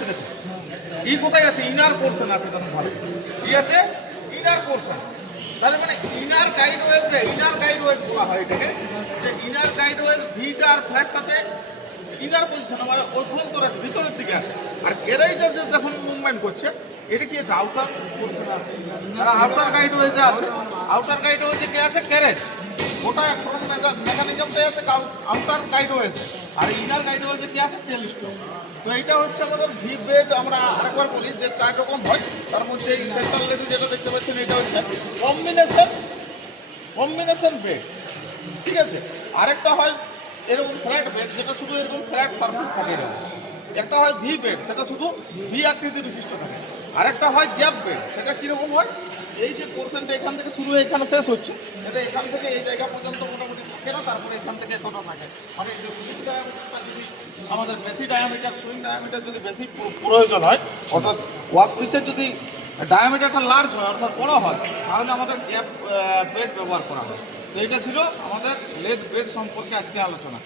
আছে দেখুন, ই কোথায় আছে? ইনার পোর্শন আছে, তখন ভালো ই আছে ইনার পোর্শন। তাহলে মানে ইনার গাইডওয়েজ, ইনার গাইডওয়েজ বলা হয় এটাকে, যে ইনার গাইডওয়েজ ভিটা আর ফ্ল্যাটটাতে ইনার পজিশন মানে অভ্যন্তর আছে, ভিতরের দিকে আছে। আর গ্যারেজটা যে যখন মুভমেন্ট করছে এটা কি আছে? আউটার পোর্শনে আছে, আর আউটার গাইডওয়েজে আছে। আউটার গাইডওয়েজে কে আছে? ক্যারেজ। ওটা এখন মেকানিজমটাই আছে আউটার গাইডওয়েজে, আর ইনার গাইডওয়েজে কি আছে? টেলিস্কোপ। তো এইটা হচ্ছে আমাদের ভি বেড। আমরা আরেকবার বলি যে 4 রকম হয়, তার মধ্যে এই সেন্ট্রাল লেদি যেটা দেখতে পাচ্ছেন এটা হচ্ছে কম্বিনেশন বেড, ঠিক আছে। আরেকটা হয় এরকম ফ্ল্যাট বেড, যেটা শুধু এরকম ফ্ল্যাট সারফেস থাকে এরকম। একটা হয় ভি বেড, সেটা শুধু ভি আকৃতি বিশিষ্ট থাকে। আরেকটা হয় গ্যাপ বেড, সেটা কীরকম হয়? এই যে পোর্শনটা এখান থেকে শুরু হয়ে এখানে শেষ হচ্ছে, এটা এখান থেকে এই জায়গা পর্যন্ত মোটামুটি থাকে না, তারপরে এখান থেকে এতটা থাকে। মানে সুইং ডায়ামিটারটা যদি আমাদের বেশি ডায়ামিটার, সুইং ডায়ামিটার যদি বেশি প্রয়োজন হয়, অর্থাৎ ওয়ার্ক পিসের যদি ডায়ামিটারটা লার্জ হয় অর্থাৎ বড় হয়, তাহলে আমাদের গ্যাপ বেড ব্যবহার করা হয়। তো এটা ছিল আমাদের লেদ বেড সম্পর্কে আজকে আলোচনা।